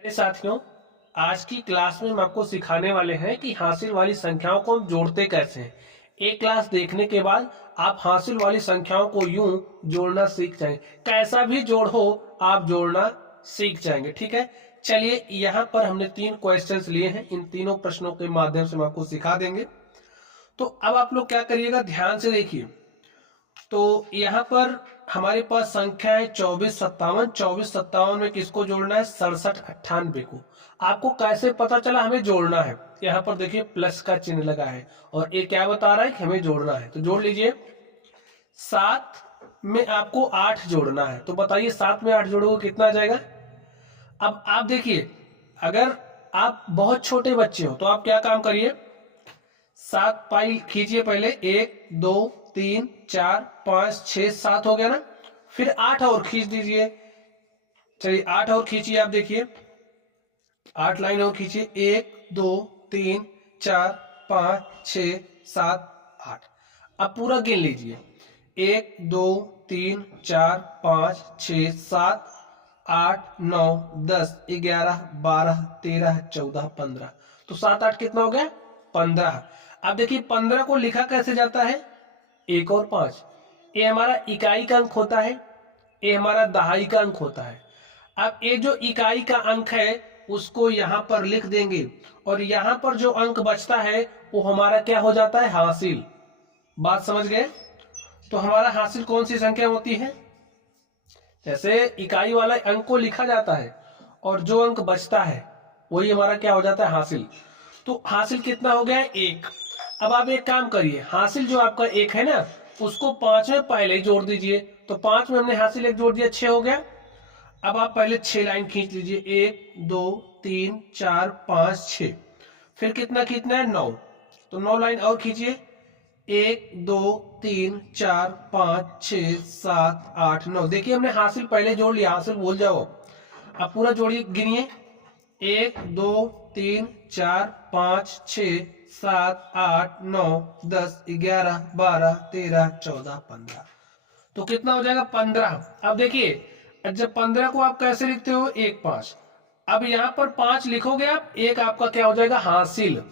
मेरे साथियों, आज की क्लास में हम आपको सिखाने वाले हैं कि हासिल वाली संख्याओं को हम जोड़ते कैसे हैं। एक क्लास देखने के बाद आप हासिल वाली संख्याओं को यूं जोड़ना सीख जाएंगे। कैसा भी जोड़ हो, आप जोड़ना सीख जाएंगे। ठीक है, चलिए यहाँ पर हमने 3 क्वेश्चंस लिए हैं। इन तीनों प्रश्नों के माध्यम से हम आपको सिखा देंगे। तो अब आप लोग क्या करिएगा, ध्यान से देखिए। तो यहाँ पर हमारे पास संख्या है 2457। 2457 में किसको जोड़ना है? 6798 को। आपको कैसे पता चला हमें जोड़ना है? यहाँ पर देखिए प्लस का चिन्ह लगा है और ये क्या बता रहा है कि हमें जोड़ना है। तो जोड़ लीजिए। 7 में आपको 8 जोड़ना है। तो बताइए 7 में 8 जोड़ोगे कितना आ जाएगा? अब आप देखिए, अगर आप बहुत छोटे बच्चे हो तो आप क्या काम करिए, 7 पाई खींचिए पहले। 1 2 3 4 5 6 7 हो गया ना। फिर 8 और खींच दीजिए। चलिए 8 और खींचिए। आप देखिए 8 लाइन और खींचिए। 1 2 3 4 5 6 7 8। अब पूरा गिन लीजिए। 1 2 3 4 5 6 7 8 9 10 11 12 13 14 15। तो 7 8 कितना हो गया? 15। अब देखिए 15 को लिखा कैसे जाता है? 1 और 5। ये हमारा इकाई का अंक होता है, ये हमारा दहाई का अंक होता है। अब ये जो इकाई का अंक है उसको यहाँ पर लिख देंगे और यहाँ पर जो अंक बचता है वो हमारा क्या हो जाता है? हासिल। बात समझ गए? तो हमारा हासिल कौन सी संख्या होती है? जैसे इकाई वाला अंक को लिखा जाता है और जो अंक बचता है वही हमारा क्या हो जाता है? हासिल। तो हासिल कितना हो गया है? 1। अब आप एक काम करिए, हासिल जो आपका 1 है ना, उसको 5 में पहले जोड़ दीजिए। तो 5 में हमने हासिल 1 जोड़ दिया, 6 हो गया। अब आप पहले 6 लाइन खींच लीजिए। 1 2 3 4 5 6। फिर कितना खींचना है? 9। तो 9 लाइन और खींचिए। 1 2 3 4 5 6 7 8 9। देखिए हमने हासिल पहले जोड़ लिया, हासिल भूल जाओ। अब पूरा जोड़िए, गिनिए। 1 2 3 4 5 6 7 8 9 10 11 12 13 14 15। तो कितना हो जाएगा? 15। अब देखिए जब 15 को आप कैसे लिखते हो? 1 5। अब यहां पर 5 लिखोगे आप, एक आपका क्या हो जाएगा? हासिल।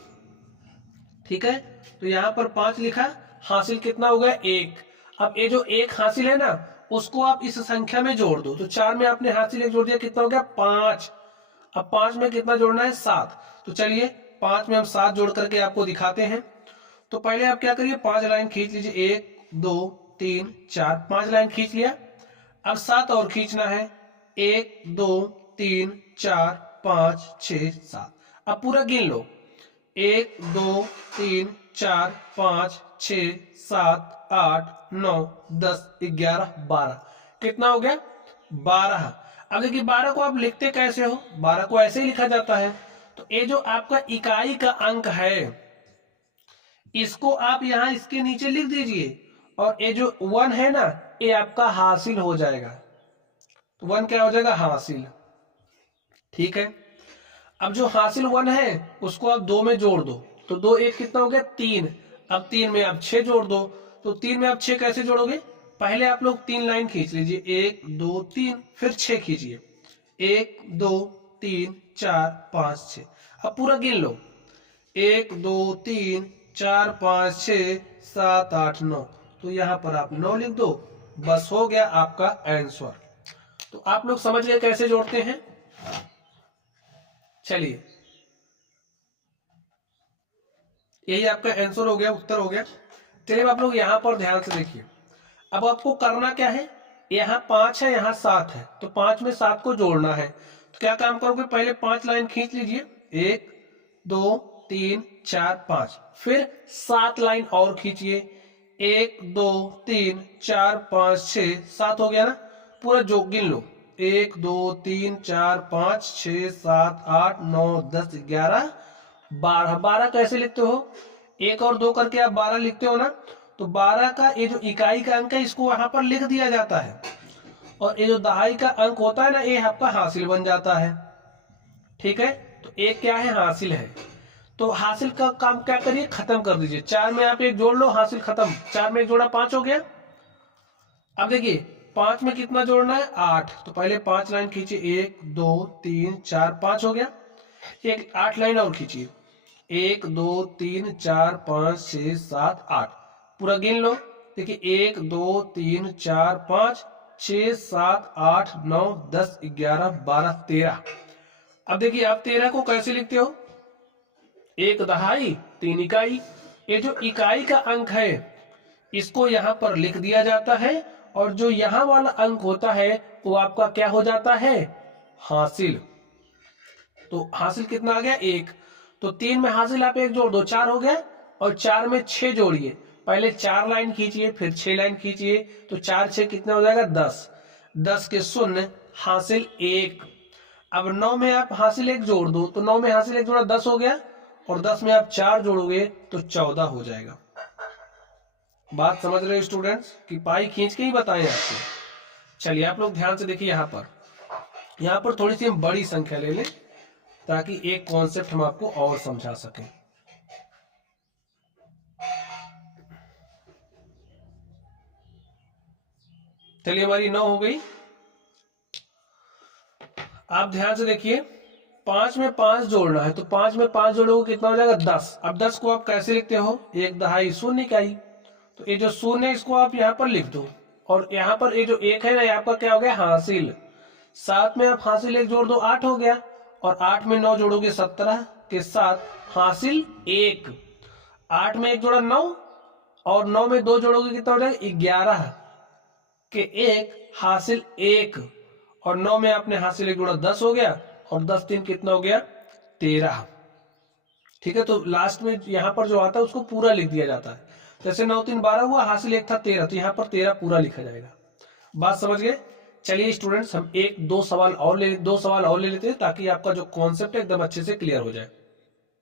ठीक है, तो यहां पर 5 लिखा, हासिल कितना हो गया? 1। अब ये जो 1 हासिल है ना, उसको आप इस संख्या में जोड़ दो। तो 4 में आपने हासिल 1 जोड़ दिया, कितना हो गया? 5। अब 5 में कितना जोड़ना है? 7। तो चलिए 5 में हम 7 जोड़ करके आपको दिखाते हैं। तो पहले आप क्या करिए, 5 लाइन खींच लीजिए। 1 2 3 4 5 लाइन खींच लिया। अब 7 और खींचना है। 1 2 3 4 5 6 7। अब पूरा गिन लो। 1 2 3 4 5 6 7 8 9 10 11 12। कितना हो गया? 12। अब देखिए 12 को आप लिखते कैसे हो? 12 को ऐसे ही लिखा जाता है। तो ये जो आपका इकाई का अंक है इसको आप यहां इसके नीचे लिख दीजिए और ये जो 1 है ना, ये आपका हासिल हो जाएगा। तो 1 क्या हो जाएगा? हासिल। ठीक है, अब जो हासिल 1 है उसको आप 2 में जोड़ दो। तो 2 1 कितना हो गया? 3। अब 3 में आप 6 जोड़ दो। तो 3 में आप 6 कैसे जोड़ोगे? पहले आप लोग 3 लाइन खींच लीजिए। 1 2 3, फिर 6 खींचिए। 1 2 3 4 5 6। अब पूरा गिन लो। 1 2 3 4 5 6 7 8 9। तो यहां पर आप 9 लिख दो, बस हो गया आपका आंसर। तो आप लोग समझ गए कैसे जोड़ते हैं? चलिए यही आपका आंसर हो गया, उत्तर हो गया। चलिए आप लोग यहां पर ध्यान से देखिए। अब आपको करना क्या है, यहाँ 5 है, यहाँ 7 है, तो 5 में 7 को जोड़ना है। तो क्या काम करोगे, पहले 5 लाइन खींच लीजिए। 1 2 3 4 5। फिर 7 लाइन और खींचिए। 1 2 3 4 5 6 7 हो गया ना। पूरा जो गिन लो। 1 2 3 4 5 6 7 8 9 10 11 12। 12 कैसे लिखते हो? 1 और 2 करके आप 12 लिखते हो ना। तो 12 का ये जो इकाई का अंक है इसको वहां पर लिख दिया जाता है और ये जो दहाई का अंक होता है ना, ये आपका हासिल बन जाता है। ठीक है, तो एक क्या है? हासिल है। तो हासिल का काम क्या करिए, खत्म कर दीजिए। 4 में आप 1 जोड़ लो, हासिल खत्म। 4 में 1 जोड़ा 5 हो गया। अब देखिए 5 में कितना जोड़ना है 8, तो पहले 5 लाइन खींचिए, 1 2 3 4 5 हो गया। एक 8 लाइन और खींचिए, 1 2 3 4 5 6 7 8, पूरा गिन लो। देखिए 1 2 3 4 5 6 7 8 9 10 11 12 13। अब देखिए आप 13 को कैसे लिखते हो, 1 दहाई 3 इकाई। ये जो इकाई का अंक है इसको यहाँ पर लिख दिया जाता है, और जो यहाँ वाला अंक होता है वो आपका क्या हो जाता है, हासिल। तो हासिल कितना आ गया 1, तो 3 में हासिल आप 1 जोड़ दो 4 हो गया, और 4 में 6 जोड़िए, पहले 4 लाइन खींचिए फिर 6 लाइन खींचिए, तो 4 6 कितना हो जाएगा 10, 10 के शून्य हासिल 1। अब 9 में आप हासिल 1 जोड़ दो, तो 9 में हासिल 1 जोड़ा 10 हो गया, और 10 में आप 4 जोड़ोगे तो 14 हो जाएगा। बात समझ रहे हो स्टूडेंट्स, कि पाई खींच के ही बताएं आपको। चलिए आप लोग ध्यान से देखिए, यहाँ पर थोड़ी सी हम बड़ी संख्या ले लें ताकि एक कॉन्सेप्ट हम आपको और समझा सकें। चलिए हमारी 9 हो गई। आप ध्यान से देखिए, 5 में 5 जोड़ना है, तो 5 में 5 जोड़ोगे कितना हो जाएगा 10। अब 10 को आप कैसे लिखते हो, 1 दहाई शून्य इकाई, तो ये जो शून्य है इसको आप यहाँ पर लिख दो, और यहाँ पर ये जो 1 है ना, ये आपका क्या हो गया हासिल। 7 में आप हासिल 1 जोड़ दो 8 हो गया, और 8 में 9 जोड़ोगे 17 के साथ हासिल 1। 8 में 1 जोड़ा 9, और 9 में 2 जोड़ोगे कितना हो जाएगा 11 के 1 हासिल 1, और 9 में आपने हासिल 1 जोड़ा 10 हो गया, और 10 3 कितना हो गया 13। ठीक है, तो लास्ट में यहाँ पर जो आता है उसको पूरा लिख दिया जाता है। जैसे 9 3 12 हुआ, हासिल 1 था 13, तो यहाँ पर 13 पूरा लिखा जाएगा। बात समझ गए। चलिए स्टूडेंट्स, हम दो सवाल और ले लेते हैं ताकि आपका जो कॉन्सेप्ट है एकदम अच्छे से क्लियर हो जाए।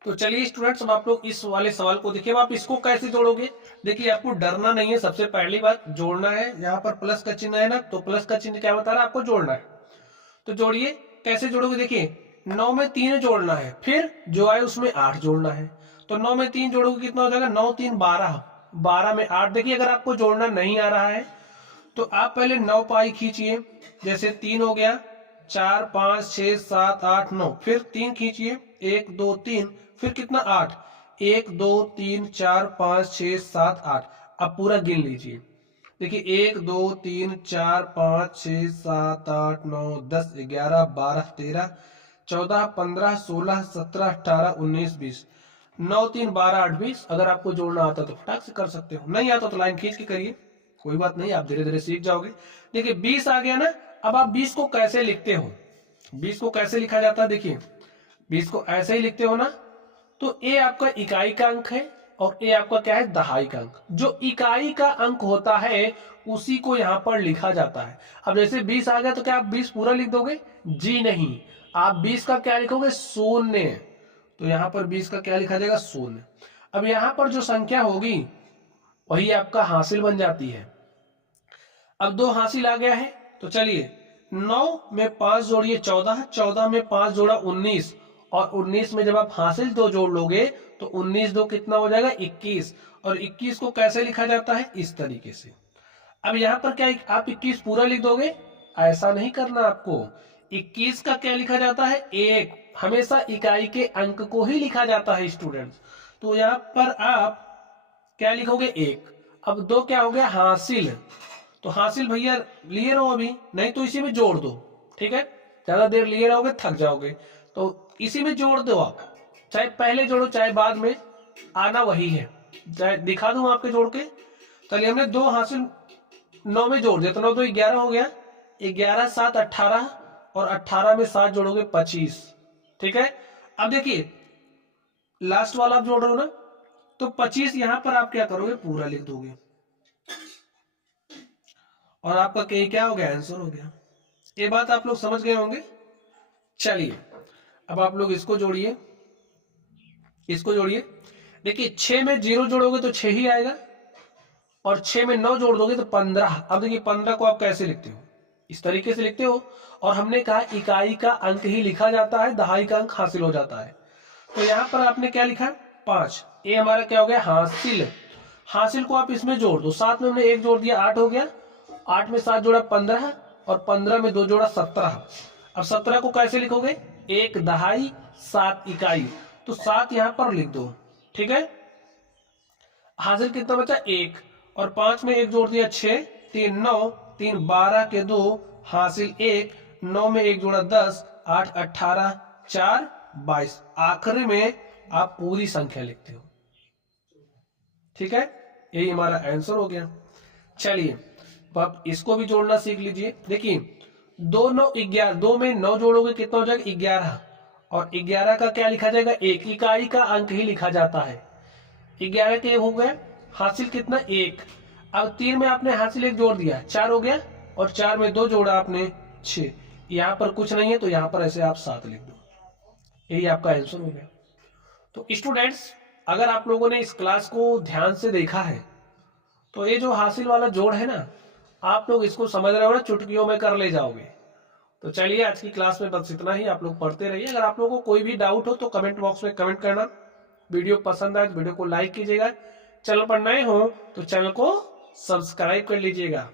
तो चलिए स्टूडेंट्स, अब आप लोग इस वाले सवाल को देखिए, आप इसको कैसे जोड़ोगे। देखिए आपको डरना नहीं है, सबसे पहली बात जोड़ना है। यहाँ पर प्लस का चिन्ह है ना, तो प्लस का चिन्ह क्या बता रहा है, आपको जोड़ना है। तो जोड़िए, कैसे जोड़ोगे, देखिए 9 में 3 जोड़ना है, फिर जो आए उसमें 8 जोड़ना है। तो 9 में 3 जोड़ोगे कितना हो जाएगा 9 3 12, 12 में 8। देखिए अगर आपको जोड़ना नहीं आ रहा है तो आप पहले 9 पाई खींचिए, जैसे 3 हो गया, 4 5 6 7 8 9, फिर 3 खींचिए, 1 2 3, फिर कितना 8, 1 2 3 4 5 6 7 8। अब पूरा गिन लीजिए, देखिए 1 2 3 4 5 6 7 8 9 10 11 12 13 14 15 16 17 18 19 20, 9 3 12 8 20। अगर आपको जोड़ना आता तो फटाक से कर सकते हो, नहीं आता तो लाइन खींच के करिए, कोई बात नहीं, आप धीरे धीरे सीख जाओगे। देखिए 20 आ गया ना। अब आप 20 को कैसे लिखते हो, 20 को कैसे लिखा जाता है, देखिए 20 को ऐसे ही लिखते हो ना। तो ए आपका इकाई का अंक है, और ए आपका क्या है दहाई का अंक। जो इकाई का अंक होता है उसी को यहाँ पर लिखा जाता है। अब जैसे 20 आ गया तो क्या आप 20 पूरा लिख दोगे, जी नहीं, आप 20 का क्या लिखोगे शून्य। तो यहाँ पर 20 का क्या लिखा जाएगा शून्य। अब यहाँ पर जो संख्या होगी वही आपका हासिल बन जाती है। अब 2 हासिल आ गया है, तो चलिए 9 में 5 जोड़िए 14, 14 में 5 जोड़ा 19, और 19 में जब आप हासिल 2 जोड़ लोगे तो 19 2 कितना हो जाएगा 21, और 21 को कैसे लिखा जाता है इस तरीके से। अब यहाँ पर क्या आप 21 पूरा लिख दोगे, ऐसा नहीं करना आपको। 21 का क्या लिखा जाता है 1, हमेशा इकाई के अंक को ही लिखा जाता है स्टूडेंट्स। तो यहाँ पर आप क्या लिखोगे 1। अब 2 क्या हो गया हासिल, तो हासिल भैया लिए रहो अभी, नहीं तो इसी में जोड़ दो। ठीक है, ज्यादा देर लिए रहोगे थक जाओगे, तो इसी में जोड़ दो आप, चाहे पहले जोड़ो चाहे बाद में, आना वही है। चाहे दिखा दूं आपके जोड़ के। चलिए हमने 2 हासिल 9 में जोड़ दिया, तो 9 2 11 हो गया, 11 7 18, और 18 में 7 जोड़ोगे 25। ठीक है, अब देखिए लास्ट वाला आप जोड़ रहे हो ना, तो 25 यहां पर आप क्या करोगे पूरा लिख दोगे, और आपका क्या हो गया आंसर हो गया। ये बात आप लोग समझ गए होंगे। चलिए अब आप लोग इसको जोड़िए, इसको जोड़िए। देखिए 6 में 0 जोड़ोगे तो 6 ही आएगा, और 6 में 9 जोड़ दोगे तो 15। अब देखिए 15 को आप कैसे लिखते हो, इस तरीके से लिखते हो, और हमने कहा इकाई का अंक ही लिखा जाता है, दहाई का अंक हासिल हो जाता है। तो यहां पर आपने क्या लिखा 5, ये हमारा क्या हो गया हासिल। हासिल को आप इसमें जोड़ दो, साथ में हमने 1 जोड़ दिया 8 हो गया, 8 में 7 जोड़ा 15 और 15 में 2 जोड़ा 17। अब 17 को कैसे लिखोगे? 1 दहाई 7 इकाई, तो 7 यहां पर लिख दो। ठीक है, हासिल कितना बचा? 1, और 5 में 1 जोड़ दिया 6, 3 9, 3 12 के 2, हासिल 1, 9 में 1 जोड़ा 10, 8 18, 4 22। आखिरी में आप पूरी संख्या लिखते हो। ठीक है, यही हमारा आंसर हो गया। चलिए अब इसको भी जोड़ना सीख लीजिए। देखिए 2 9 11, 2 में 9 जोड़ोगे कितना हो जाएगा? 11, और 11 का क्या लिखा जाएगा? 1 इकाई का अंक ही लिखा जाता है। 11 के हो गए, हासिल कितना? 1। अब 3 में आपने हासिल 1 जोड़ दिया, 4 हो गया, और 4 में 2 जोड़ा आपने 6। यहाँ पर कुछ नहीं है तो यहाँ पर ऐसे आप 7 लिख दो। यही आपका आंसर हो गया। तो स्टूडेंट्स, अगर आप लोगों ने इस क्लास को ध्यान से देखा है तो ये जो हासिल वाला जोड़ है ना, आप लोग इसको समझ रहे हो ना, चुटकियों में कर ले जाओगे। तो चलिए आज की क्लास में बस इतना ही। आप लोग पढ़ते रहिए। अगर आप लोगों को कोई भी डाउट हो तो कमेंट बॉक्स में कमेंट करना। वीडियो पसंद आए तो वीडियो को लाइक कीजिएगा। चैनल पर नए हो तो चैनल को सब्सक्राइब कर लीजिएगा।